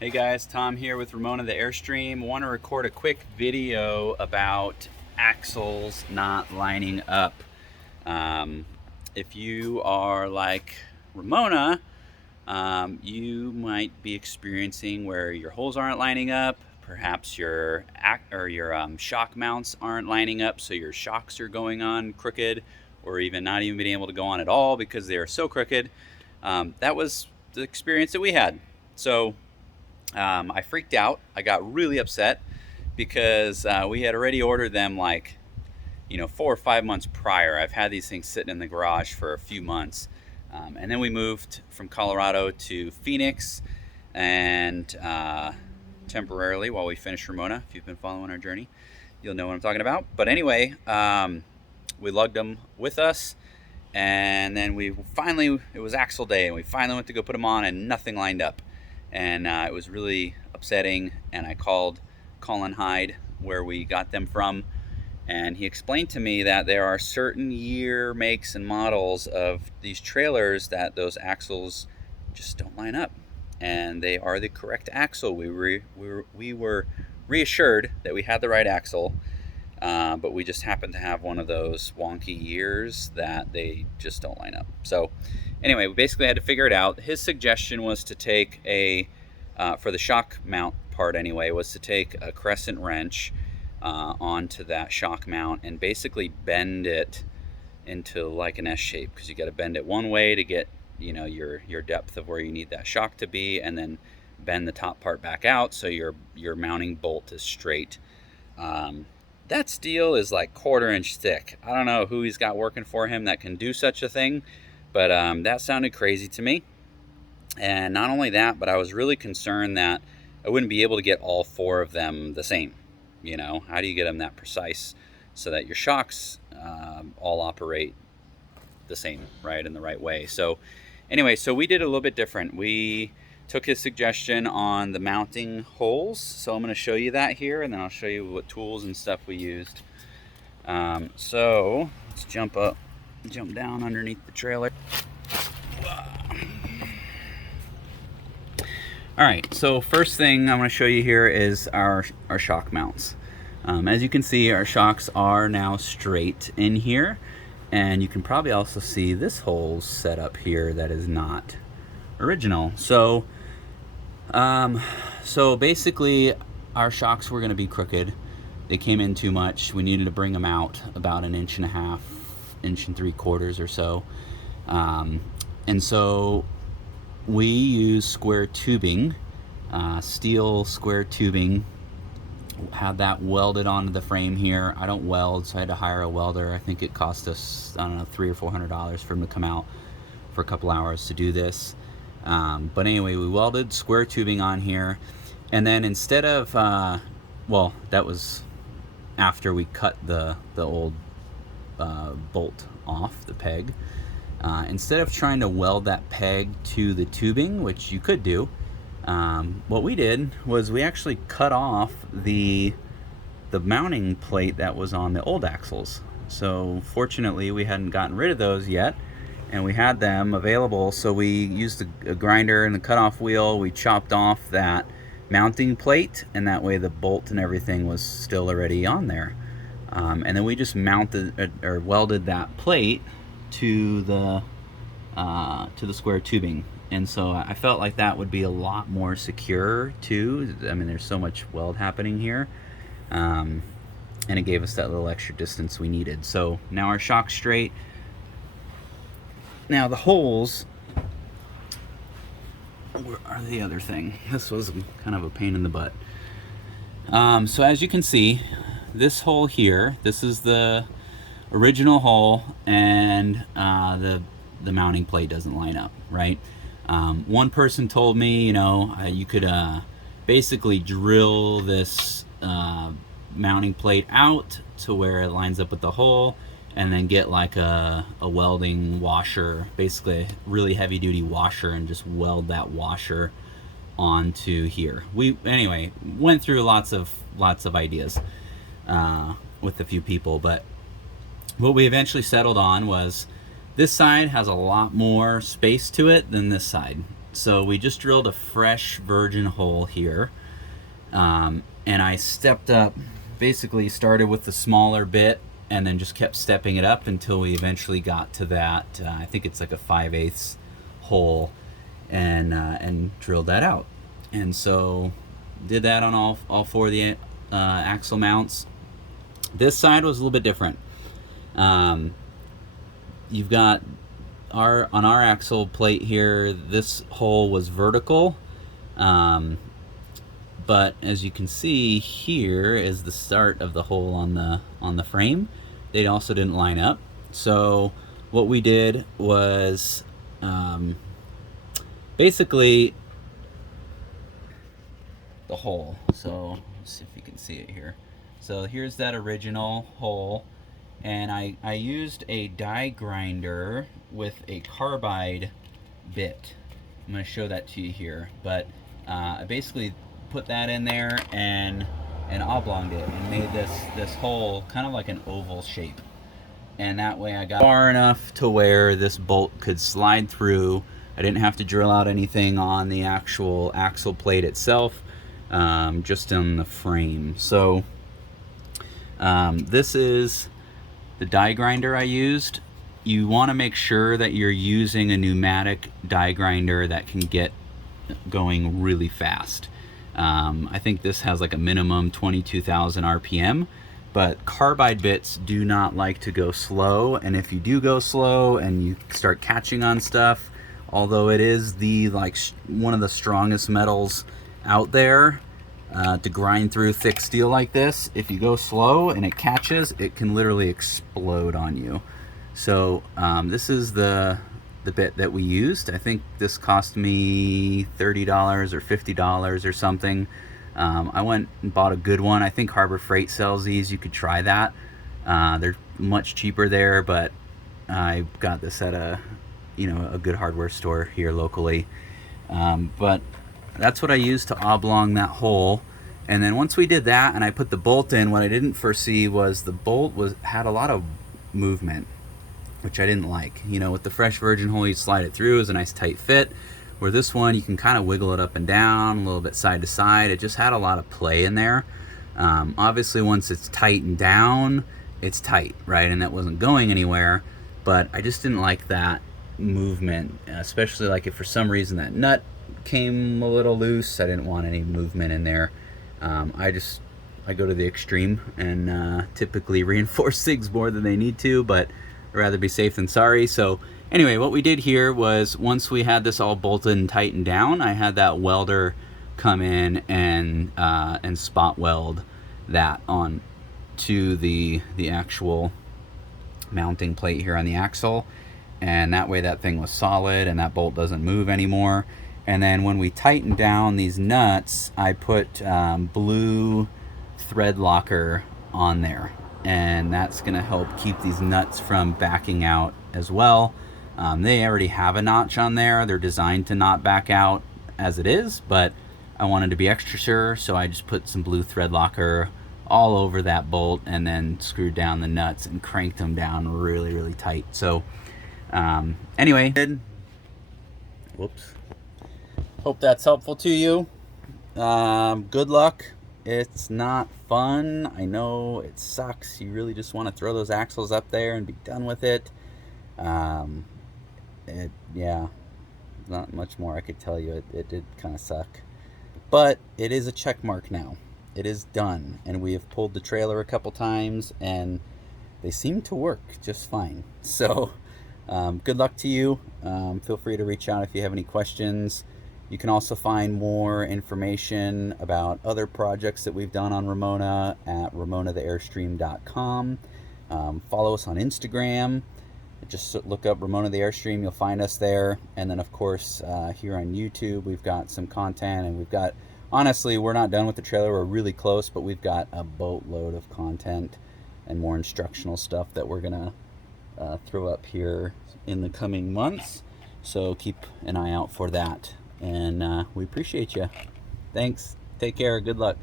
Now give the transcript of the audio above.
Hey guys, Tom here with Ramona The Airstream. Want to record a quick video about axles not lining up. If you are like Ramona, you might be experiencing where your holes aren't lining up. Perhaps your shock mounts aren't lining up, so your shocks are going on crooked, or even not even being able to go on at all because they are so crooked. That was the experience that we had. So I freaked out. I got really upset because we had already ordered them like, 4 or 5 months prior. I've had these things sitting in the garage for a few months. And then we moved from Colorado to Phoenix and temporarily while we finished Ramona. If you've been following our journey, you'll know what I'm talking about. But anyway, we lugged them with us. And then it was axle day, and we finally went to go put them on, and nothing lined up. And it was really upsetting, and I called Colin Hyde, where we got them from, and he explained to me that there are certain year makes and models of these trailers that those axles just don't line up, and they are the correct axle. We were reassured that we had the right axle, but we just happened to have one of those wonky years that they just don't line up. So anyway, we basically had to figure it out. His suggestion was to take for the shock mount part anyway, was to take a crescent wrench onto that shock mount and basically bend it into like an S shape, because you got to bend it one way to get your depth of where you need that shock to be, and then bend the top part back out so your mounting bolt is straight. That steel is like 1/4 inch thick. I don't know who he's got working for him that can do such a thing, but that sounded crazy to me. And not only that, but I was really concerned that I wouldn't be able to get all 4 of them the same. How do you get them that precise so that your shocks all operate the same, right, in the right way? So anyway, so we did a little bit different. We took his suggestion on the mounting holes. So I'm going to show you that here, and then I'll show you what tools and stuff we used. So let's jump down underneath the trailer. All right, so first thing I'm going to show you here is our shock mounts. As you can see, our shocks are now straight in here, and you can probably also see this hole set up here that is not original. So basically our shocks were going to be crooked. They came in too much. We needed to bring them out about 1.5 inches, 1 3/4 or so. And so we use square tubing, steel square tubing. Had that welded onto the frame here. I don't weld, so I had to hire a welder. I think it cost us, I don't know, $300 or $400 for him to come out for a couple hours to do this. But anyway, we welded square tubing on here, and then instead of well, that was after we cut the old bolt off the peg. Instead of trying to weld that peg to the tubing, which you could do, what we did was we actually cut off the mounting plate that was on the old axles. So fortunately we hadn't gotten rid of those yet, and we had them available, so we used a grinder and the cutoff wheel. We chopped off that mounting plate, and that way the bolt and everything was still already on there. And then we just mounted or welded that plate to the square tubing. And so I felt like that would be a lot more secure too. I mean, there's so much weld happening here, and it gave us that little extra distance we needed. So now our shock's straight. Now the holes are the other thing. This was kind of a pain in the butt. So as you can see, this hole here, this is the original hole, and the mounting plate doesn't line up, right? One person told me, you could basically drill this mounting plate out to where it lines up with the hole, and then get like a welding washer, basically a really heavy duty washer, and just weld that washer onto here. We anyway went through lots of ideas with a few people, but what we eventually settled on was this side has a lot more space to it than this side. So we just drilled a fresh virgin hole here, and I stepped up, basically started with the smaller bit and then just kept stepping it up until we eventually got to that, I think it's like a 5/8 hole, and drilled that out. And so did that on all four of the axle mounts. This side was a little bit different. You've got on our axle plate here, this hole was vertical, but as you can see, here is the start of the hole on the frame. They also didn't line up. So what we did was basically the hole. So let's see if you can see it here. So here's that original hole, and I used a die grinder with a carbide bit. I'm going to show that to you here, but I basically put that in there and oblonged it and made this hole kind of like an oval shape. And that way I got far enough to where this bolt could slide through. I didn't have to drill out anything on the actual axle plate itself, just on the frame. So this is the die grinder I used. You want to make sure that you're using a pneumatic die grinder that can get going really fast. I think this has like a minimum 22,000 RPM, but carbide bits do not like to go slow. And if you do go slow and you start catching on stuff, although it is one of the strongest metals out there to grind through thick steel like this, if you go slow and it catches, it can literally explode on you. So this is the bit that we used. I think this cost me $30 or $50 or something. I went and bought a good one. I think Harbor Freight sells these. You could try that. They're much cheaper there, but I got this at a good hardware store here locally. But that's what I used to oblong that hole. And then once we did that and I put the bolt in, what I didn't foresee was the bolt had a lot of movement, which I didn't like. With the fresh virgin hole, you slide it through, it was a nice tight fit. Where this one, you can kind of wiggle it up and down, a little bit side to side. It just had a lot of play in there. Obviously, once it's tightened down, it's tight, right? And that wasn't going anywhere. But I just didn't like that movement, especially like if for some reason that nut came a little loose. I didn't want any movement in there. I go to the extreme and typically reinforce things more than they need to, but I'd rather be safe than sorry. So anyway, what we did here was, once we had this all bolted and tightened down, I had that welder come in and spot weld that on to the actual mounting plate here on the axle, and that way that thing was solid and that bolt doesn't move anymore. And then when we tighten down these nuts, I put blue thread locker on there, and that's going to help keep these nuts from backing out as well. They already have a notch on there. They're designed to not back out as it is, but I wanted to be extra sure, so I just put some blue thread locker all over that bolt and then screwed down the nuts and cranked them down really, really tight. So anyway, whoops. Hope that's helpful to you. Good luck. It's not fun. I know it sucks. You really just want to throw those axles up there and be done with it. Yeah, not much more I could tell you. It did kind of suck. But it is a check mark now. It is done. And we have pulled the trailer a couple times and they seem to work just fine. So good luck to you. Feel free to reach out if you have any questions. You can also find more information about other projects that we've done on Ramona at RamonaTheAirstream.com. Follow us on Instagram. Just look up Ramona the Airstream. You'll find us there. And then, of course, here on YouTube, we've got some content. And we've got, honestly, we're not done with the trailer. We're really close, but we've got a boatload of content and more instructional stuff that we're going to throw up here in the coming months. So keep an eye out for that. And we appreciate you. Thanks. Take care. Good luck.